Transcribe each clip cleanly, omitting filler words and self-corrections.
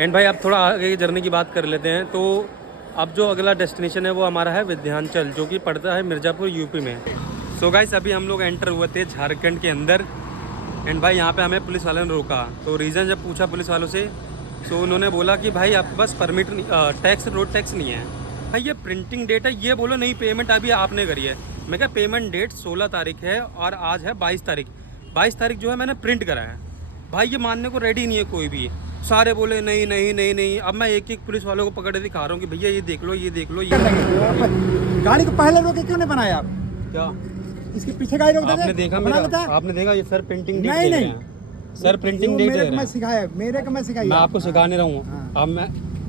And भाई अब थोड़ा आगे की जर्नी की बात कर लेते हैं। तो अब जो अगला डेस्टिनेशन है वो हमारा है विंध्याचल, जो कि पड़ता है मिर्ज़ापुर यूपी में। सो गाइस अभी हम लोग एंटर हुए थे झारखंड के अंदर। एंड भाई यहाँ पे हमें पुलिस वालों ने रोका। तो रीज़न जब पूछा पुलिस वालों से तो उन्होंने बोला कि भाई आपके पास परमिट टैक्स रोड टैक्स नहीं है। भाई ये प्रिंटिंग डेट है, ये बोलो नहीं पेमेंट अभी आपने करी है। मैं क्या पेमेंट डेट 16 तारीख है और आज है 22 तारीख। 22 तारीख जो है मैंने प्रिंट करा है। भाई ये मानने को रेडी नहीं है कोई भी। सारे बोले नहीं नहीं नहीं नहीं। अब मैं एक एक पुलिस वालों को पकड़ दिखा रहा हूँ कि भैया ये देख लो ये देख लो। ये गाड़ी को पहले रोके क्यों नहीं बनाया आप? क्या इसके पीछे गाड़ी रोक देते? आपने देखा मेरा? आपने देखा ये सर प्रिंटिंग डेट नहीं नहीं सर प्रिंटिंग डेट है। मैं सिखाया मेरे को मैं सिखाई। मैं आपको सिखा नहीं रहा हूँ।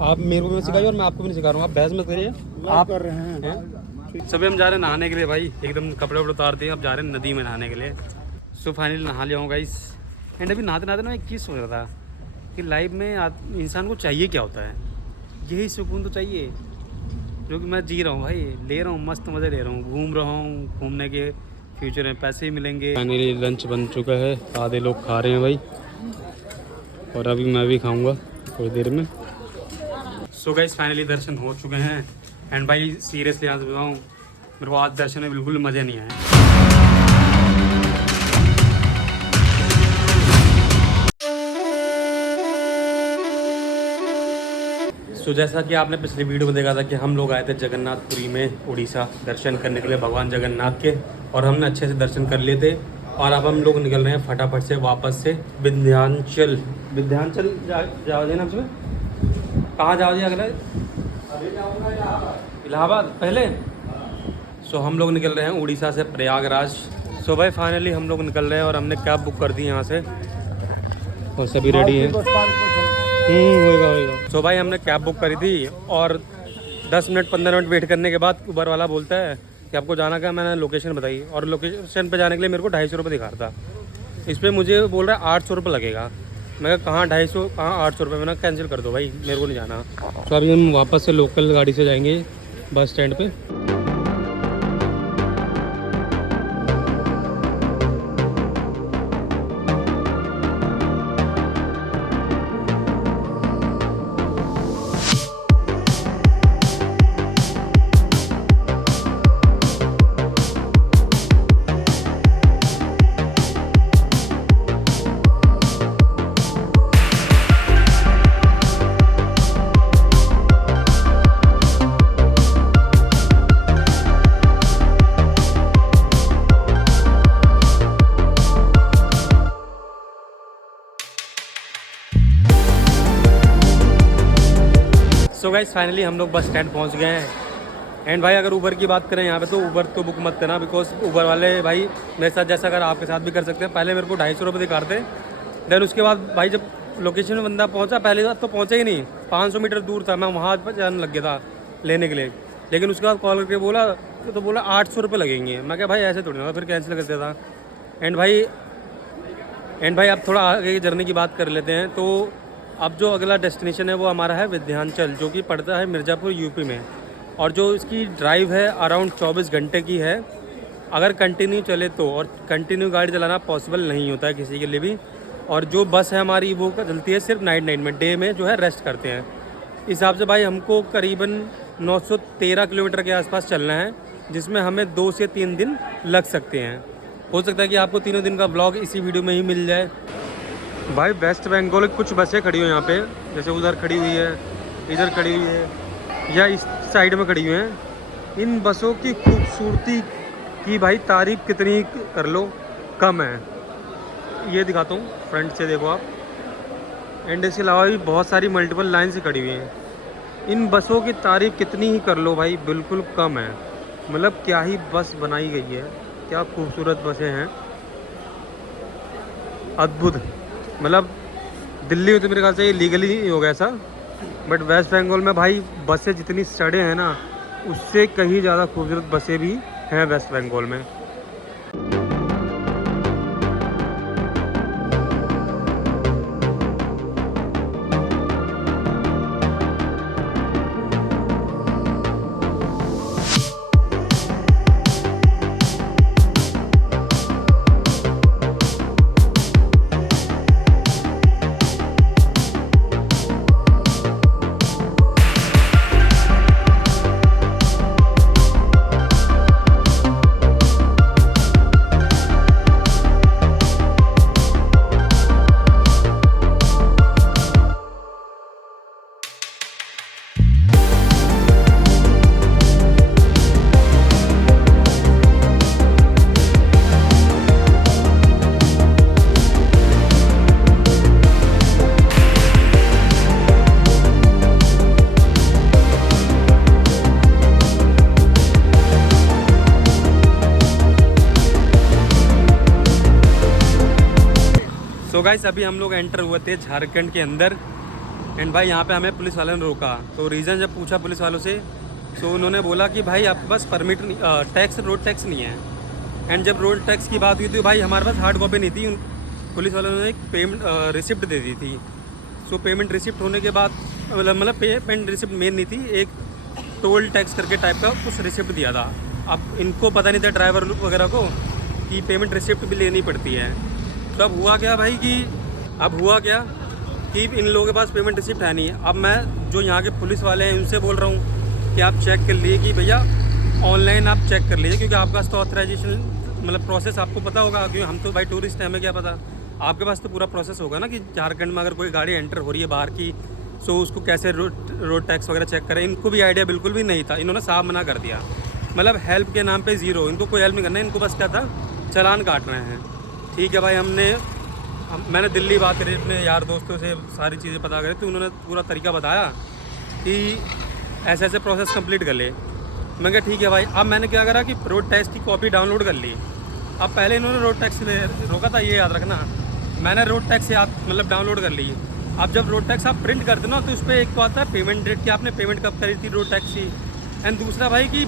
आप मेरे को सिखाइए और मैं आपको भी नहीं सिखा रहा हूँ। आप बहस मत करिए। आप कर रहे हैं। सुबह हम जा रहे हैं नहाने के लिए भाई, एकदम कपड़े वपड़े उतारते हैं। अब जा रहे हैं नदी में नहाने के लिए। सो फाइनली नहा लिया हूँ गाइस। एंड अभी नहाते नहाते ना एक चीज़ सोच रहा था कि लाइफ में इंसान को चाहिए क्या होता है। यही सुकून तो चाहिए जो कि मैं जी रहा हूँ भाई, ले रहा हूँ, मस्त मज़े ले रहा हूँ, घूम रहा हूँ। घूमने के फ्यूचर में पैसे ही मिलेंगे। फाइनली लंच बन चुका है, आधे लोग खा रहे हैं भाई और अभी मैं भी खाऊंगा थोड़ी देर में। सो गाइस फाइनली दर्शन हो चुके हैं। एंड भाई सीरियसली आज बताऊँ मेरे को आज दर्शन में बिल्कुल मज़े नहीं आए। तो जैसा कि आपने पिछली वीडियो में देखा था कि हम लोग आए थे जगन्नाथपुरी में उड़ीसा दर्शन करने के लिए भगवान जगन्नाथ के, और हमने अच्छे से दर्शन कर लिए थे। और अब हम लोग निकल रहे हैं फटाफट से वापस से विंध्याचल। विंध्याचल जाओ जी ना उसमें, कहाँ जाओ जी अगला? इलाहाबाद पहले। सो हम लोग निकल रहे हैं उड़ीसा से प्रयागराज। सो भाई फाइनली हम लोग निकल रहे हैं और हमने कैब बुक कर दी यहाँ से और सभी रेडी हैं। होएगा। सो भाई हमने कैब बुक करी थी और 10 मिनट 15 मिनट वेट करने के बाद उबर वाला बोलता है कि आपको जाना क्या। मैंने लोकेशन बताई और लोकेशन पे जाने के लिए मेरे को 250 रुपये दिखा रहा था। इस पर मुझे बोल रहा है 800 रुपये लगेगा। मैं कहाँ 250 कहाँ 800 रुपये। मैंने कैंसिल कर दो भाई, मेरे को नहीं जाना। तो अभी हम वापस से लोकल गाड़ी से जाएंगे बस स्टैंड पर। सो गाइस फाइनली हम लोग बस स्टैंड पहुंच गए हैं। एंड भाई अगर ऊबर की बात करें यहाँ पे तो ऊबर तो बुक मत करना, बिकॉज ऊबर वाले भाई मेरे साथ जैसा अगर आपके साथ भी कर सकते हैं। पहले मेरे को 250 रुपये दिखाते, देन उसके बाद भाई जब लोकेशन में बंदा पहुँचा, पहले बात तो पहुँचा ही नहीं, 500 मीटर दूर था, मैं वहाँ पर जाने लग गया था लेने के लिए। लेकिन उसके बाद कॉल करके बोला तो बोला 800 रुपये लगेंगे। मैं क्या भाई ऐसे थोड़ी ना, फिर कैंसिल कर दिया था। एंड भाई अब थोड़ा आगे की जर्नी की बात कर लेते हैं। तो अब जो अगला डेस्टिनेशन है वो हमारा है विंध्याचल, जो कि पड़ता है मिर्ज़ापुर यूपी में। और जो इसकी ड्राइव है अराउंड 24 घंटे की है अगर कंटिन्यू चले तो, और कंटिन्यू गाड़ी चलाना पॉसिबल नहीं होता है किसी के लिए भी। और जो बस है हमारी वो चलती है सिर्फ नाइट में, डे में जो है रेस्ट करते हैं। इस हिसाब से भाई हमको करीबन 913 किलोमीटर के आसपास चलना है, जिसमें हमें 2 से 3 दिन लग सकते हैं। हो सकता है कि आपको तीनों दिन का ब्लॉग इसी वीडियो में ही मिल जाए। भाई वेस्ट बंगाल की कुछ बसें खड़ी हुई हैं यहाँ पे, जैसे उधर खड़ी हुई है, इधर खड़ी हुई है या इस साइड में खड़ी हुई हैं। इन बसों की खूबसूरती की भाई तारीफ कितनी कर लो कम है। ये दिखाता हूँ फ्रंट से देखो आप। एंड इसके अलावा भी बहुत सारी मल्टीपल लाइन से खड़ी हुई हैं। इन बसों की तारीफ कितनी ही कर लो भाई बिल्कुल कम है। मतलब क्या ही बस बनाई गई है, क्या खूबसूरत बसें हैं, अद्भुत। मतलब दिल्ली में तो मेरे ख्याल से ये लीगली नहीं होगा ऐसा, बट वेस्ट बंगाल में भाई बसें जितनी सड़े हैं ना, उससे कहीं ज़्यादा खूबसूरत बसें भी हैं वेस्ट बंगाल में। सो गाइस अभी हम लोग एंटर हुए थे झारखंड के अंदर। एंड भाई यहाँ पे हमें पुलिस वालों ने रोका, तो रीज़न जब पूछा पुलिस वालों से तो उन्होंने बोला कि भाई आपके पास परमिट नहीं, टैक्स रोड टैक्स नहीं है। एंड जब रोड टैक्स की बात हुई तो भाई हमारे पास हार्ड कॉपी नहीं थी, पुलिस वालों ने एक पेमेंट रिसिप्ट दे दी थी। सो पेमेंट रिसिप्ट होने के बाद मतलब पेमेंट रिसिप्ट मेन नहीं थी, एक टोल टैक्स करके टाइप का कुछ रिसिप्ट दिया था। अब इनको पता नहीं था ड्राइवर वगैरह को कि पेमेंट रिसिप्ट भी लेनी पड़ती है। तो अब हुआ क्या भाई कि इन लोगों के पास पेमेंट रिसिप्ट है नहीं। अब मैं जो यहाँ के पुलिस वाले हैं उनसे बोल रहा हूँ कि आप चेक कर लीजिए कि भैया ऑनलाइन आप चेक कर लीजिए, क्योंकि आपके पास तो ऑथराइजेशन मतलब प्रोसेस आपको पता होगा, क्योंकि हम तो भाई टूरिस्ट हैं, हमें क्या पता। आपके पास तो पूरा प्रोसेस होगा ना कि झारखंड में अगर कोई गाड़ी एंटर हो रही है बाहर की सो उसको कैसे रोड टैक्स वगैरह चेक करें। इनको भी आइडिया बिल्कुल भी नहीं था, इन्होंने साफ मना कर दिया। मतलब हेल्प के नाम पे ज़ीरो, इनको कोई हेल्प नहीं करना है, इनको बस क्या था चालान काट रहे हैं। ठीक है भाई, मैंने दिल्ली बात करी अपने यार दोस्तों से, सारी चीज़ें पता करी तो उन्होंने पूरा तरीका बताया कि ऐसे ऐसे प्रोसेस कंप्लीट कर ले। मैं कहा ठीक है भाई। अब मैंने क्या करा कि रोड टैक्स की कॉपी डाउनलोड कर ली। अब पहले इन्होंने रोड टैक्स रोका था, ये याद रखना, मैंने रोड टैक्स मतलब डाउनलोड कर ली। अब जब रोड टैक्स आप प्रिंट करते ना तो उस पर एक तो आता है पेमेंट डेट, कि आपने पेमेंट कब करी थी रोड टैक्स की। एंड दूसरा भाई कि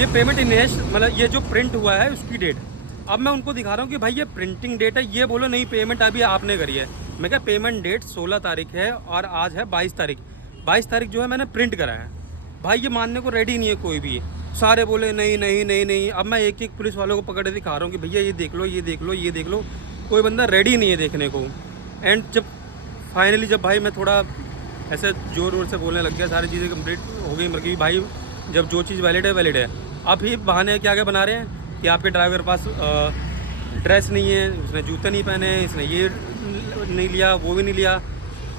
ये पेमेंट इन्हेश मतलब ये जो प्रिंट हुआ है उसकी डेट। अब मैं उनको दिखा रहा हूँ कि भाई ये प्रिंटिंग डेट है, ये बोलो नहीं पेमेंट अभी आपने करी है। मैं क्या पेमेंट डेट 16 तारीख है और आज है 22 तारीख। 22 तारीख जो है मैंने प्रिंट करा है। भाई ये मानने को रेडी नहीं है कोई भी, सारे बोले नहीं नहीं नहीं नहीं। अब मैं एक एक पुलिस वालों को पकड़े दिखा रहा हूँ कि भैया ये देख लो ये देख लो ये देख लो, कोई बंदा रेडी नहीं है देखने को। एंड जब फाइनली जब भाई मैं थोड़ा ऐसे जोर वोर से बोलने लग गया, सारी चीज़ें कंप्लीट हो गई मतलब कि भाई जब जो चीज़ वैलिड है। अब ही बहाने क्या क्या बना रहे हैं कि आपके ड्राइवर के पास ड्रेस नहीं है, उसने जूते नहीं पहने, इसने ये नहीं लिया वो भी नहीं लिया।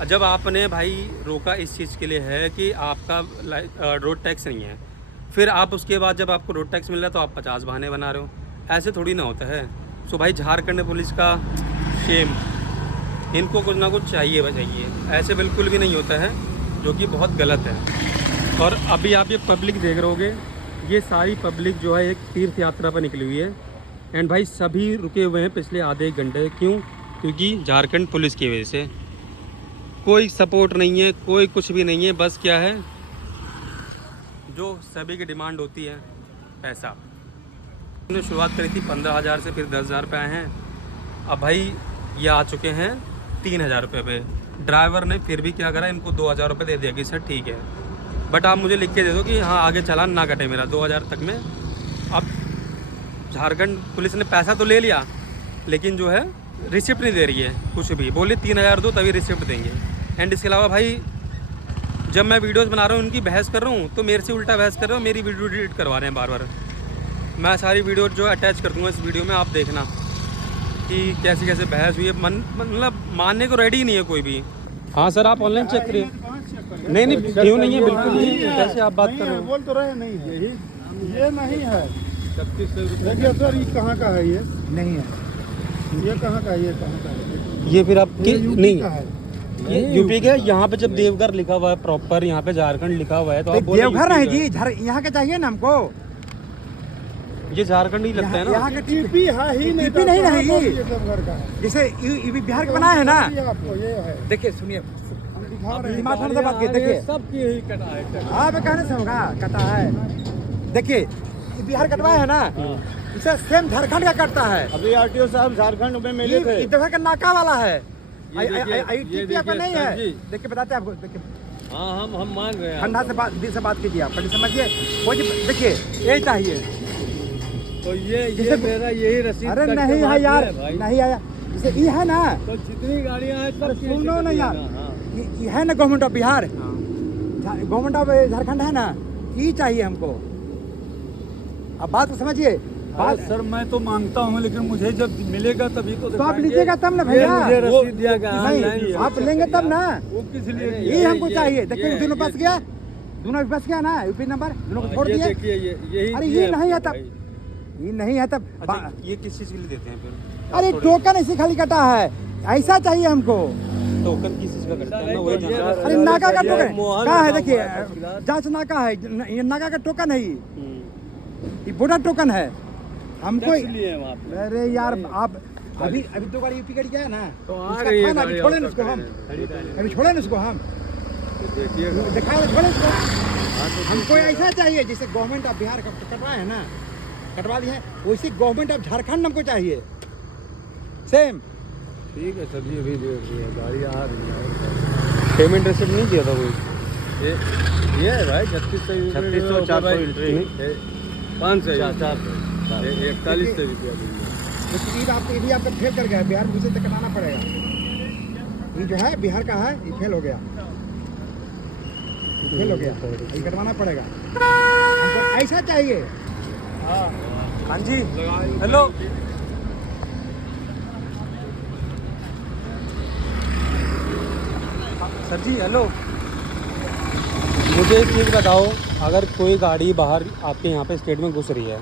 जब आपने भाई रोका इस चीज़ के लिए है कि आपका रोड टैक्स नहीं है, फिर आप उसके बाद जब आपको रोड टैक्स मिल रहा है तो आप 50 बहाने बना रहे हो, ऐसे थोड़ी ना होता है। सो भाई झारखंड पुलिस का शेम, इनको कुछ ना कुछ चाहिए बचाइए, ऐसे बिल्कुल भी नहीं होता है, जो कि बहुत गलत है। और अभी आप ये पब्लिक देख रहे होगे, ये सारी पब्लिक जो है एक तीर्थ यात्रा पर निकली हुई है। एंड भाई सभी रुके हुए हैं पिछले आधे एक घंटे। क्यों? क्योंकि झारखंड पुलिस की वजह से। कोई सपोर्ट नहीं है, कोई कुछ भी नहीं है, बस क्या है जो सभी की डिमांड होती है, पैसा। उन्होंने शुरुआत करी थी 15,000 से, फिर 10,000 पे आए हैं। अब भाई ये आ चुके हैं 3,000 रुपये पे। ड्राइवर ने फिर भी क्या करा, इनको 2,000 रुपये दे दिया कि सर ठीक है, बट आप मुझे लिख के दे दो कि हाँ आगे चालान ना कटे मेरा 2,000 तक में। अब झारखंड पुलिस ने पैसा तो ले लिया, लेकिन जो है रिसिप्ट नहीं दे रही है कुछ भी। बोले 3,000 दो तभी रिसिप्ट देंगे। एंड इसके अलावा भाई जब मैं वीडियोस बना रहा हूँ उनकी बहस कर रहा हूँ तो मेरे से उल्टा बहस कर रहे हो, मेरी वीडियो डिलीट करवा रहे हैं बार बार। मैं सारी वीडियो जो अटैच कर दूँगा इस वीडियो में, आप देखना कि कैसे कैसे बहस हुई है। मतलब मानने को रेडी नहीं है कोई भी। हाँ सर आप ऑनलाइन चेक करिए। नहीं क्यों नहीं है, बिल्कुल नहीं है। कैसे आप बात कर रहे हो? बोल तो रहे नहीं है, ये नहीं है। देखिए सर ये कहाँ का है, ये नहीं है, ये कहाँ का है, ये कहाँ का है? ये फिर आपकी नहीं है, ये यूपी के। यहाँ पे जब देवघर लिखा हुआ है प्रॉपर, यहाँ पे झारखंड लिखा हुआ है तो आप बोले देवघर नहीं जी, यहाँ का चाहिए ना हमको। ये झारखंड ही लगता है ना। यहाँ का यूपी है ही नहीं, यूपी नहीं है ये देवघर का है। जैसे यूपी बिहार का बना है ना, ये है। देखिए सुनिए, दिमाग ठंडा से बात कीजिए। देखिए सबकी यही कटा है, आप कहने से होगा कटा है। देखिए बिहार कटवाया है ना, इसे सेम झारखंड का कटता है। अभी आरटीओ साहब झारखंड में मिले थे। ये देवघर का नाका वाला है, ये टीपी आपका नहीं है। देखिए बताते हैं आपको। देखिए हाँ हम मान रहे हैं। ठंडा से बात, दिल से बात कीजिए आप, पहले समझिए। वो देखिए यही चाहिए। तो ये मेरा यही रसीद। अरे नहीं है यार, नहीं आया। जैसे ये है ना, तो जितनी गाड़ियाँ हैं सब सुनो ना यार, ये है ना government of Bihar, government of Jharkhand है ना, ये चाहिए हमको। अब बात को समझिए। बात सर मैं तो मांगता हूँ, लेकिन मुझे जब मिलेगा तभी तो आप लीजिएगा तब ना भैया। मुझे रसीद दिया गया नहीं, आप लेंगे तब ना। वो किस लिए? ये हमको चाहिए। देखिए दोनों बस गया, दोनों बस गया ना, यूपी नंबर दोनों को छोड़ दिए। देखिए यही। अरे ये नहीं है तब, ये नहीं है तब। अच्छा, ये किस चीज़ के लिए देते हैं फिर? अरे टोकन ऐसे खाली कटा है, ऐसा चाहिए हमको। टोकन किस चीज़ का करते हैं ना, वही जानना है। अरे नाका का टोकन कहाँ है? देखिए जांच नाका है, ये नाका का टोकन है, ये बॉर्डर टोकन है हमको। लिए वहाँ पे। अरे यार आप अभी अभी 2 गाड़ी यूपी गाड़ी गया है ना, तो आ उसका रही है था ना, अभी गाड़ी, छोड़े अब ना तक उसको हम, खड़ी है। अभी छोड़े ना उसको हम, देखिएगा। दिखाए छोड़े उसको। हमको ऐसा चाहिए जैसे गवर्नमेंट ऑफ बिहार का कटवाए है ना, कटवा दिए हैं, वैसे गवर्नमेंट ऑफ झारखंड हमको चाहिए सेम। ठीक है सर जी, अभी देख रही है गाड़ी आ रही है। पेमेंट रिसिप्ट नहीं किया था कोई? ये है भाई 3600 5 से 41 से रुपया ये भी आपका फेल कर गया, बिहार मुझे तो कटाना पड़ेगा। ये जो है बिहार का है, ये फेल हो गया, ये फेल हो गया, ये कटवाना पड़ेगा हमको, ऐसा चाहिए। हाँ जी, हेलो। सर जी हेलो, मुझे एक चीज़ बताओ, अगर कोई गाड़ी बाहर आपके यहाँ पे स्टेट में घुस रही है,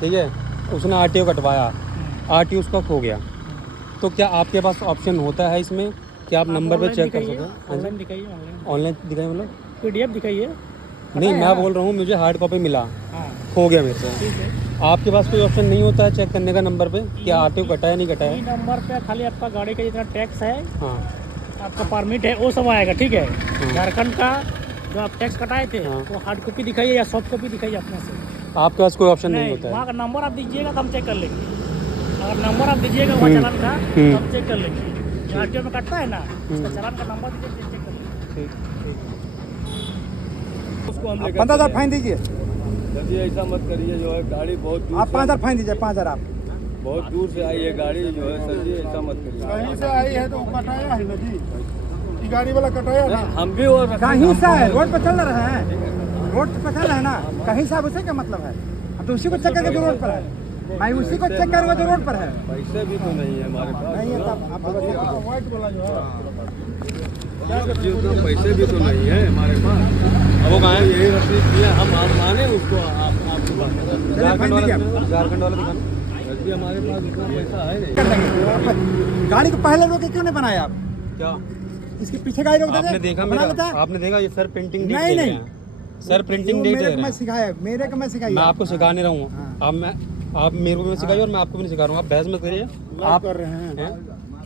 ठीक है, उसने आरटीओ कटवाया, आरटीओ उसका खो गया, तो क्या आपके पास ऑप्शन होता है इसमें कि आप नंबर पे चेक कर सकें? ऑनलाइन दिखाइए, ऑनलाइन दिखाई मतलब? पीडीएफ दिखाइए। नहीं, मैं बोल रहा हूँ मुझे हार्ड कॉपी मिला, हाँ खो गया मेरे से। ठीक है, आपके पास कोई ऑप्शन नहीं होता है चेक करने का नंबर पे कि आरटीओ कटा है नहीं कटा ई है? नंबर पे खाली आपका गाड़ी का जितना टैक्स है, हाँ आपका परमिट है, वो सब आएगा। ठीक है, झारखंड का जो आप टैक्स कटाए थे हाँ। वो हार्ड कॉपी दिखाइए या सॉफ्ट कॉपी दिखाइए अपने से। आपके पास कोई ऑप्शन नहीं नहीं, होता वहाँ है? का नंबर आप दीजिएगा तो हम चेक कर लेंगे। अगर नंबर आप दीजिएगा वहाँ चालान का तो हम चेक कर लेंगे। जो आरटीओ में कटता है ना, उसका चालान का नंबर दीजिए, चेक कर लेंगे। उसको हम लेकर 15,000 फाइन दीजिए, सर जी ऐसा मत करिए, जो है गाड़ी बहुत दूर आप से- 5,000 फाइन दीजिए, 5,000 आप। बहुत दूर से आई है गाड़ी, जो है सर जी ऐसा मत करिए। कहीं से आई है तो कटाया है ना जी, ये गाड़ी वाला कटाया ना। हम भी और कहीं से है, रोड पर चल रहे हैं, रोड पर चल रहे हैं ना, कहीं से, अब उसे क्या मतलब है? हम तो उसी को चेक करके जो रोड पर है, मैं उसी को चेक करूँगा जो रोड पर है। पैसे भी तो नहीं है हमारे पास। नहीं है तब आप व्हाइट वाला जो है जी, उतना पैसे भी तो नहीं है हमारे पास। वो कहाँ है? यही रसीद दिया, हम माने उसको, आपको बात करें। झारखंड वाला दिखाना। सर जी हमारे पास उतना पैसा है नहीं। कर देंगे। गाड़ी को पहले रोके क्यों नहीं बनाया आप? क्या इसके पीछे गाड़ी रोक देते, आपने देखा बना लेता मेरा? है। आपने देखा ये सर प्रिंटिंग डेट नहीं, दे रहे नहीं। हैं। सर प्रिंटिंग वो डेट मेरे दे को रहे मैं हैं। सिखाया, मेरे को मैं सिखाई। मैं आपको सिखा नहीं रहा हूँ। हाँ। आप मेरे को भी सिखाइए और मैं आपको भी नहीं सिखा रहा हूँ। आप बहस मत करिए। आप कर रहे हैं। हैं?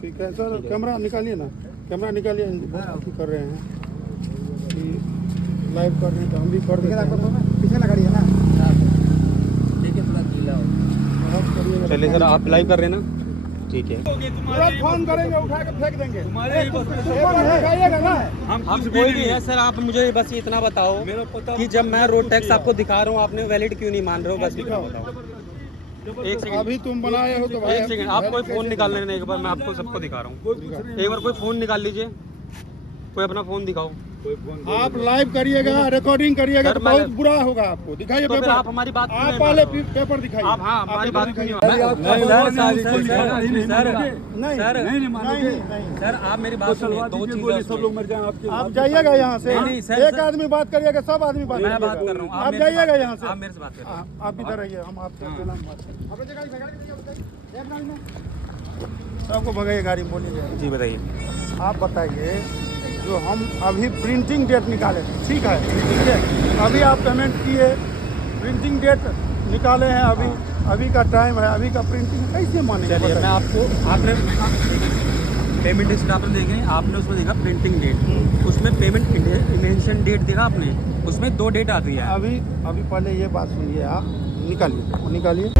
ठीक है सर, कैमरा निकालिए ना, कैमरा निकालिए, बहुत अथी कर रहे हैं कि लाइव कर रहे हैं, तो हम भी कर देते हैं। पीछे गाड़ी है ना, चलिए सर, आप लाइव कर रहे हैं ना? ठीक है। तुरंत फोन करेंगे, उठा के फेंक देंगे। तुम्हारे ही बस में फोन दिखाइएगा ना। हम हम कुछ कोई नहीं है सर, आप मुझे बस इतना बताओ मेरा पता कि जब मैं रोड टैक्स आपको दिखा रहा हूँ, आपने वैलिड क्यों नहीं मान रहे हो? बस इतना बताओ। एक सेकंड, अभी तुम बनाए हो तो भाई एक सेकंड, आप कोई फोन निकाल लेना एक बार, मैं आपको सबको दिखा रहा हूँ। एक बार कोई फोन निकाल लीजिए, कोई अपना फोन दिखाओ। आप लाइव करिएगा, रिकॉर्डिंग करिएगा सर, तो मैं- बहुत बुरा होगा आपको। दिखाइए तो फिर पेपर, आप हमारी बात क्यों आप नहीं पहले मान रहे हो? पेपर दिखाइए। आप हाँ, हमारी बात क्यों नहीं मान नहीं, रहे हो? आप- सर, नहीं, सर, नहीं, सर, नहीं, सर, नहीं, सर, नहीं मानोगे। सर, आप मेरी बात सुनिए। दो चीजें हैं सब लोग मर जाए आपके। आप जाइएगा यहाँ से। नहीं, नहीं, सर, एक सर। आदमी बात करिएगा, सब आदमी बात मैं करिएगा। बात कर रहा हूँ, आप मेरे से जाइएगा बात- यहाँ से। आप मेरे से बात कर रहे हैं। आप इधर आइए, हम आपसे बिना बात करें। सबको भगाइए गाड़ी, बोलिए। जी बताइए। आप बताइए, जो हम अभी प्रिंटिंग डेट निकाले थे, ठीक है, अभी आप पेमेंट किए, प्रिंटिंग डेट निकाले हैं, अभी का टाइम है, अभी का प्रिंटिंग कैसे मानेंगे? चलिए, मैं आपको, आपने पेमेंट हिस्ट्री आपने देखे, आपने उसमें देखा प्रिंटिंग डेट, उसमें पेमेंट इन्वेंशन डेट देखा आपने, उसमें 2 डेट आती है। अभी पहले ये बात सुनिए, आप निकालिए।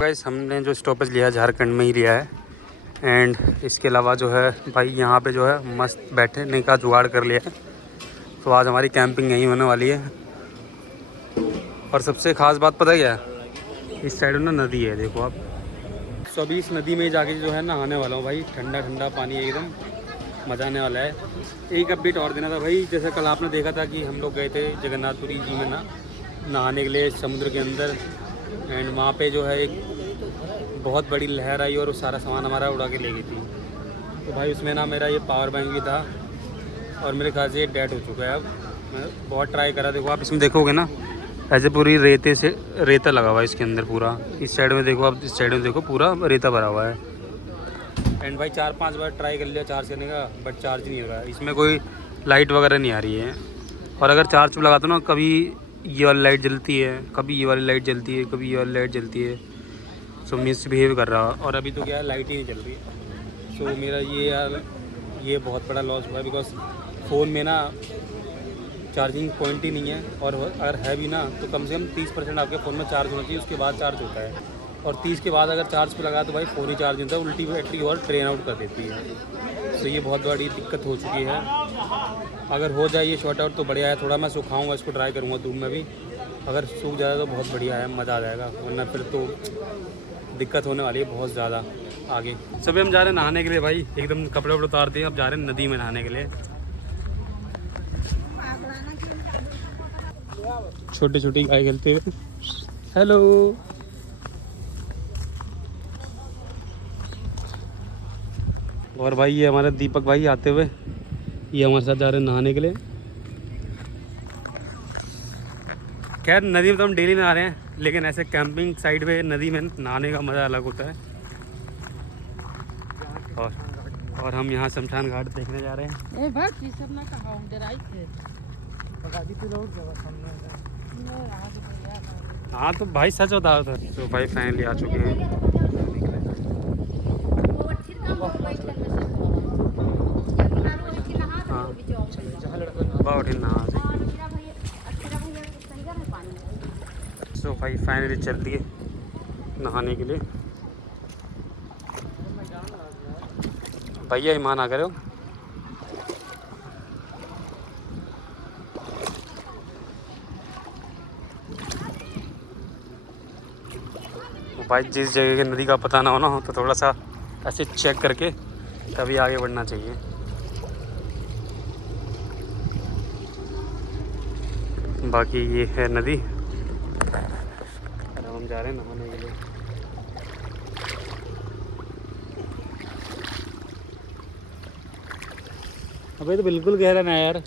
गाइस, हमने जो स्टॉपेज लिया है झारखंड में ही लिया है, एंड इसके अलावा जो है भाई यहाँ पे जो है मस्त बैठने का जुगाड़ कर लिया है। तो आज हमारी कैंपिंग यहीं होने वाली है। और सबसे ख़ास बात पता क्या है? इस साइड में ना नदी है, देखो आप। तो अभी इस नदी में जाके जो है नहाने वाला हूँ भाई। ठंडा ठंडा पानी है, एकदम मज़ा आने वाला है। एक अपडेट और देना था भाई, जैसे कल आपने देखा था कि हम लोग गए थे जगन्नाथपुरी जी में नहाने के लिए समुद्र के अंदर, एंड वहाँ पे जो है एक बहुत बड़ी लहर आई और वो सारा सामान हमारा उड़ा के ले गई थी। तो भाई उसमें ना मेरा ये पावर बैंक भी था और मेरे ख्याल से ये डेड हो चुका है अब। मैं बहुत ट्राई करा। देखो आप इसमें देखोगे ना, ऐसे पूरी रेते से रेता लगा हुआ है इसके अंदर पूरा। इस साइड में देखो आप, इस साइड में देखो पूरा रेता भरा हुआ है। एंड भाई 4-5 बार ट्राई कर लिया चार्ज करने का, बट चार्ज नहीं हो रहा है। इसमें कोई लाइट वगैरह नहीं आ रही है। और अगर चार्ज पे लगाता हूँ ना, कभी ये वाली लाइट जलती है, कभी ये वाली लाइट जलती है, कभी ये वाली लाइट जलती है। सो मिसबिहेव कर रहा। और अभी तो क्या है, लाइट ही नहीं चल रही है। सो मेरा ये यार, ये बहुत बड़ा लॉस हुआ है, बिकॉज फ़ोन में ना चार्जिंग पॉइंट ही नहीं है। और अगर है भी ना, तो कम से कम 30% आपके फ़ोन में चार्ज होना चाहिए, उसके बाद चार्ज होता है। और 30 के बाद अगर चार्ज पे लगा तो भाई फ़ोन ही चार्ज नहीं होता, उल्टी बैटरी और ड्रेन आउट कर देती है। तो ये बहुत बड़ी दिक्कत हो चुकी है। अगर हो जाए ये शॉर्ट आउट तो बढ़िया है। थोड़ा मैं सुखाऊंगा इसको, ट्राई करूँगा धूप में भी। अगर सूख जाए तो बहुत बढ़िया है, मज़ा आ जाएगा। वरना फिर तो दिक्कत होने वाली है बहुत ज़्यादा आगे। सुबह हम जा रहे हैं नहाने के लिए भाई, एकदम कपड़े वपड़े उतार दिए। अब जा रहे हैं नदी में नहाने के लिए। छोटी छोटी गाय खेलते हुए। हेलो। और भाई ये हमारे दीपक भाई आते हुए, ये हमारे साथ जा रहे हैं नहाने के लिए। खैर नदी में तो हम डेली नहा रहे हैं, लेकिन ऐसे कैंपिंग साइड पे नदी में नहाने का मज़ा अलग होता है। और हम यहाँ शमशान घाट देखने जा रहे हैं। ए भाई ये सब ना कहा हम डराई थे। हाँ तो भाई सच बता रहा था। तो भाई फाइनली आ चुके हैं। हाँ बहुत नहा। सो भाई फाइनली चल दिए नहाने के लिए। भैया ईमान आ गए हो। भाई जिस जगह की नदी का पता ना हो ना, तो थोड़ा सा ऐसे चेक करके तभी आगे बढ़ना चाहिए। बाकी ये है नदी, और हम जा रहे हैं नहाने के लिए। अबे तो बिल्कुल गहरा ना यार।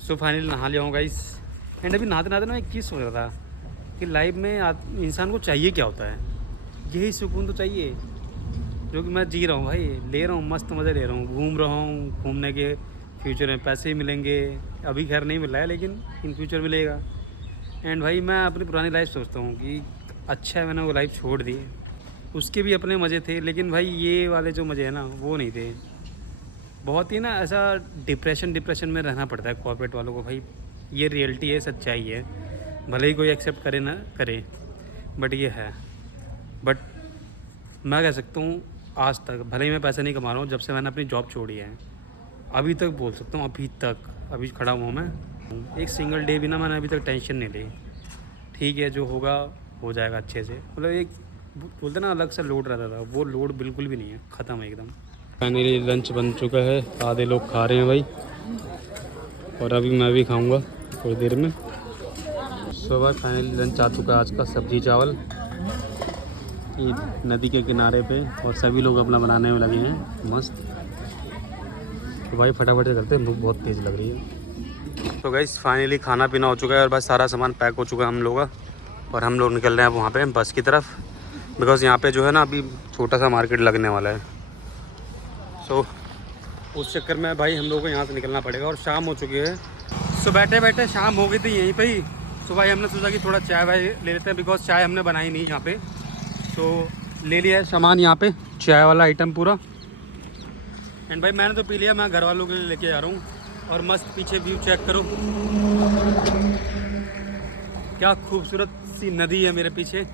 सो फाइनली नहा लिया हूँ गाइस। एंड अभी नहाते नहाते ना एक चीज़ सोच रहा था कि लाइफ में इंसान को चाहिए क्या होता है। यही सुकून तो चाहिए जो कि मैं जी रहा हूँ भाई, ले रहा हूँ, मस्त मज़े ले रहा हूँ, घूम रहा हूँ। घूमने के फ्यूचर में पैसे ही मिलेंगे। अभी खैर नहीं मिल रहा है, लेकिन इन फ्यूचर मिलेगा। एंड भाई मैं अपनी पुरानी लाइफ सोचता हूँ कि अच्छा है मैंने वो लाइफ छोड़ दी। उसके भी अपने मज़े थे, लेकिन भाई ये वाले जो मज़े हैं ना वो नहीं थे। बहुत ही ना ऐसा डिप्रेशन में रहना पड़ता है कॉर्पोरेट वालों को भाई। ये रियलिटी है, सच्चाई है। भले ही कोई एक्सेप्ट करे ना करे, बट ये है। बट मैं कह सकता हूँ आज तक, भले ही मैं पैसे नहीं कमा रहा हूँ जब से मैंने अपनी जॉब छोड़ी है, अभी तक बोल सकता हूँ, अभी खड़ा हुआ मैं, एक सिंगल डे भी ना मैंने अभी तक टेंशन नहीं ली। ठीक है जो होगा हो जाएगा अच्छे से। मतलब एक बोलते ना अलग सा लोड रहता था, वो लोड बिल्कुल भी नहीं है, ख़त्म है एकदम। फाइनली लंच बन चुका है, आधे लोग खा रहे हैं भाई, और अभी मैं भी खाऊंगा थोड़ी देर में। सो भाई फाइनली लंच आ चुका है आज का, सब्जी चावल ये नदी के किनारे पे, और सभी लोग अपना बनाने में लगे हैं मस्त। तो भाई फटाफट से करते हैं, भूख बहुत तेज़ लग रही है। तो गाइस फाइनली खाना पीना हो चुका है, और बस सारा सामान पैक हो चुका है हम लोग का, और हम लोग निकल रहे हैं वहाँ पे बस की तरफ, बिकॉज़ यहाँ पे जो है ना अभी छोटा सा मार्केट लगने वाला है। सो उस चक्कर में भाई हम लोगों को यहाँ से निकलना पड़ेगा, और शाम हो चुकी है। सो बैठे बैठे शाम हो गई थी यहीं पे ही। सो भाई हमने सोचा कि थोड़ा चाय वाय ले लेते हैं, बिकॉज़ चाय हमने बनाई नहीं यहाँ पे। तो ले लिया है सामान यहाँ पे, चाय वाला आइटम पूरा। एंड भाई मैंने तो पी लिया, मैं घर वालों के लिए लेके जा रहा हूँ। और मस्त पीछे व्यू चेक करो, क्या खूबसूरत सी नदी है मेरे पीछे।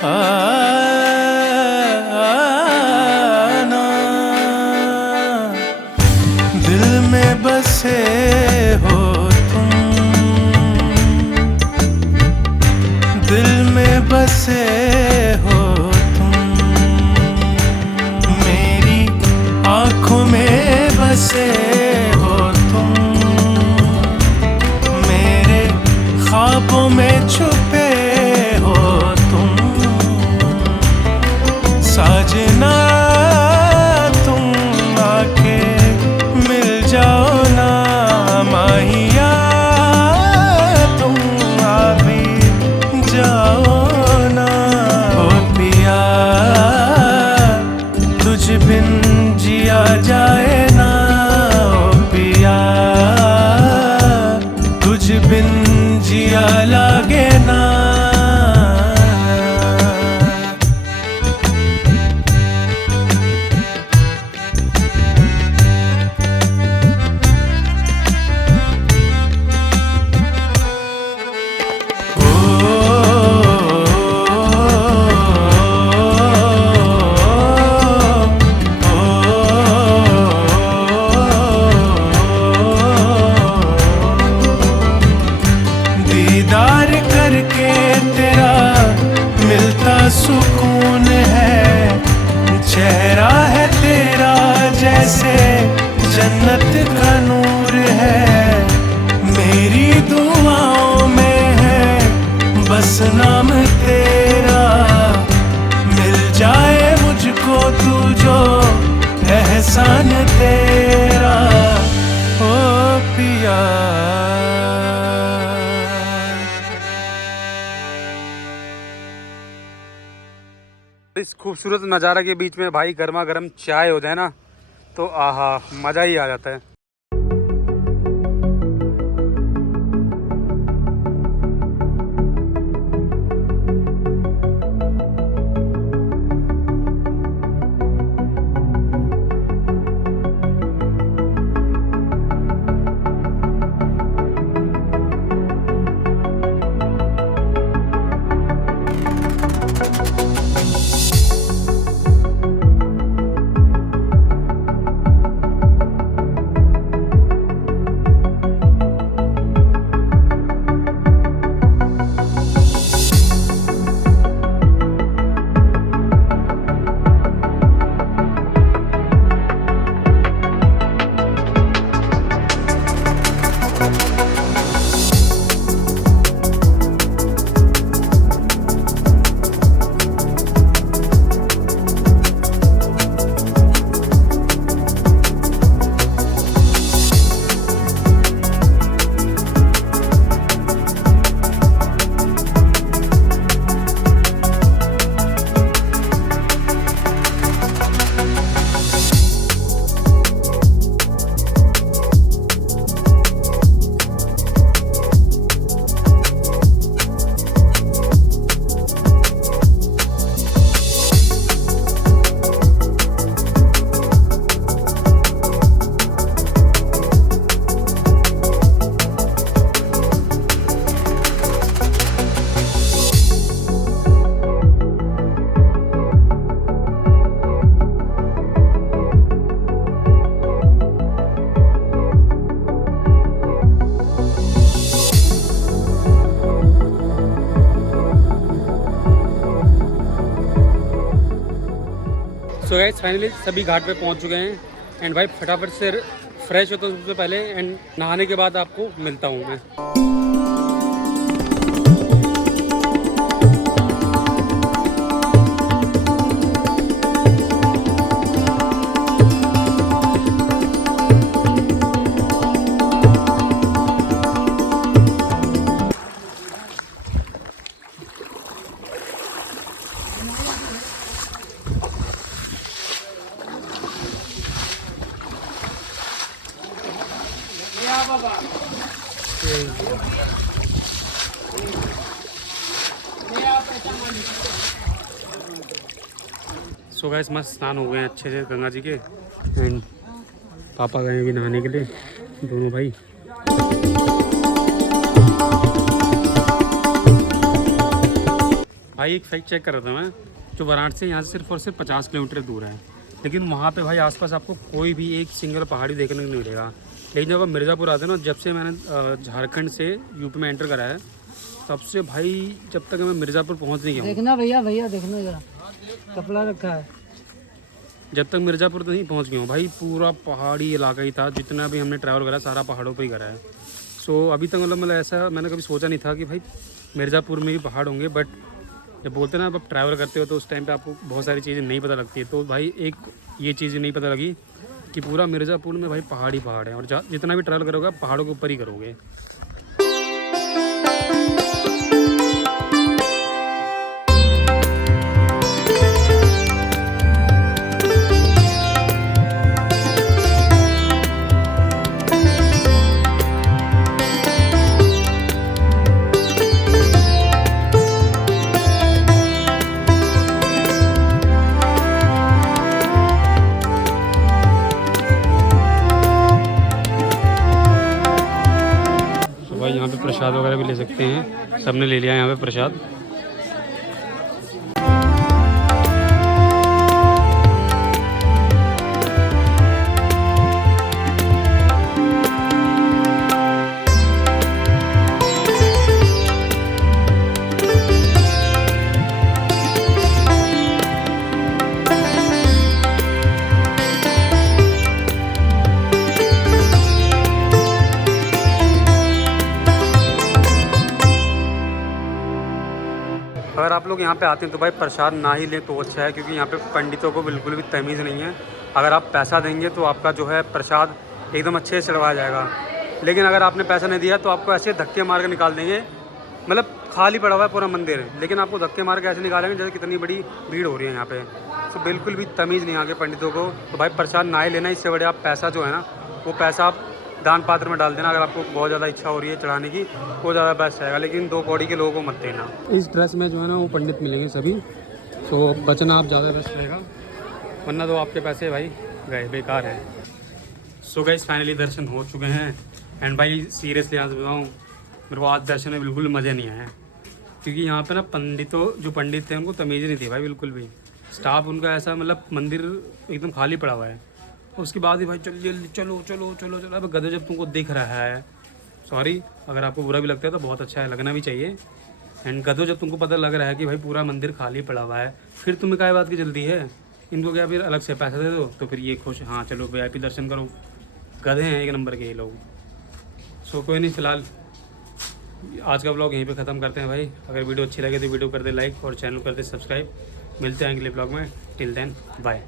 आ में बसे हो तुम, दिल में बसे हो तुम, मेरी आँखों में बसे हो तुम, मेरे ख्वाबों में छुपे हो तुम, साजना तुम आके मिल जाओ ना, माहिया तुम आ भी जाओ ना। ओ पिया तुझ बिन जिया जाए ना, ओ पिया तुझ बिन जिया लागे ना। दीदार करके तेरा मिलता सुकून है, चेहरा है तेरा जैसे जन्नत का नूर है, मेरी दुआओं में है बस नाम तेरा, मिल जाए मुझको तू जो एहसान तेरा, ओ पिया। इस खूबसूरत नज़ारा के बीच में भाई गर्मा गर्म चाय हो जाए ना तो आहा मज़ा ही आ जाता है। सो गाइस फाइनली सभी घाट पे पहुंच चुके हैं एंड भाई फटाफट से फ्रेश होता हूँ सबसे पहले एंड नहाने के बाद आपको मिलता हूँ मैं। सो गाइस मस्त स्नान हो गए हैं अच्छे से गंगा जी के एंड पापा गए अभी नहाने के लिए दोनों भाई। भाई एक फैक्ट चेक कर रहा था मैं, जो वाराणसी यहाँ से सिर्फ और सिर्फ 50 किलोमीटर दूर है लेकिन वहाँ पे भाई आसपास आपको कोई भी एक सिंगल पहाड़ी देखने को नहीं मिलेगा। लेकिन जब आप मिर्ज़ापुर आते हैं ना, जब से मैंने झारखंड से यूपी में एंटर करा है, तब से भाई जब तक मैं मिर्ज़ापुर पहुँच नहीं गया हूँ, देखना भैया देखना जरा कपड़ा रखा है। जब तक मिर्ज़ापुर नहीं पहुँच गया हूँ भाई, पूरा पहाड़ी इलाका ही था। जितना भी हमने ट्रैवल करा सारा पहाड़ों पे ही करा है। सो अभी तक मतलब ऐसा मैंने कभी सोचा नहीं था कि भाई मिर्ज़ापुर में भी पहाड़ होंगे। बट जब बोलते हैं ना, आप ट्रैवल करते हो तो उस टाइम पे आपको बहुत सारी चीज़ें नहीं पता लगती है। तो भाई एक ये चीज़ नहीं पता लगी कि पूरा मिर्ज़ापुर में भाई पहाड़ी पहाड़ है, और जितना भी ट्रैवल करोगे आप पहाड़ों के ऊपर ही करोगे। भाई यहाँ पे प्रसाद वगैरह भी ले सकते हैं, सबने ले लिया यहाँ पे प्रसाद। अगर आप लोग यहाँ पे आते हैं तो भाई प्रसाद ना ही लें तो अच्छा है, क्योंकि यहाँ पे पंडितों को बिल्कुल भी तमीज़ नहीं है। अगर आप पैसा देंगे तो आपका जो है प्रसाद एकदम अच्छे से चढ़वाया जाएगा, लेकिन अगर आपने पैसा नहीं दिया तो आपको ऐसे धक्के मार के निकाल देंगे। मतलब खाली पड़ा हुआ है पूरा मंदिर, लेकिन आपको धक्के मार के ऐसे निकालेंगे जैसे कितनी बड़ी भीड़ हो रही है यहाँ पे। तो बिल्कुल भी तमीज़ नहीं आगे पंडितों को। तो भाई प्रसाद ना ही लेना, इससे बड़े आप पैसा जो है ना, वो पैसा आप दान पात्र में डाल देना। अगर आपको बहुत ज़्यादा इच्छा हो रही है चढ़ाने की, वो ज़्यादा बेस्ट रहेगा, लेकिन 2 कौड़ी के लोगों को मत देना। इस ड्रेस में जो है ना वो पंडित मिलेंगे सभी, तो बचना आप ज़्यादा बेस्ट रहेगा, वरना तो आपके पैसे भाई गए, बेकार है। सो गाइस फाइनली दर्शन हो चुके हैं। एंड भाई सीरियसली आज बताऊँ, मेरे को आज दर्शन में बिल्कुल मज़े नहीं आया, क्योंकि यहाँ पे ना जो पंडित थे उनको तमीज़ नहीं थी भाई बिल्कुल भी। स्टाफ उनका ऐसा, मतलब मंदिर एकदम खाली पड़ा हुआ है। उसके बाद ही भाई जल्दी चलो चलो चलो चलो। अब गधे जब तुमको दिख रहा है, सॉरी अगर आपको बुरा भी लगता है तो बहुत अच्छा है, लगना भी चाहिए। एंड गधो जब तुमको पता लग रहा है कि भाई पूरा मंदिर खाली पड़ा हुआ है, फिर तुम्हें क्या बात की जल्दी है? इनको क्या फिर अलग से पैसा दे दो तो फिर ये खुश, हाँ चलो VIP दर्शन करो। गधे हैं एक नंबर के ये लोग। सो कोई नहीं, फिलहाल आज का ब्लॉग यहीं पे ख़त्म करते हैं भाई। अगर वीडियो अच्छी लगे तो वीडियो कर दे लाइक और चैनल कर दे सब्सक्राइब। मिलते हैं अगले ब्लॉग में। Till then bye.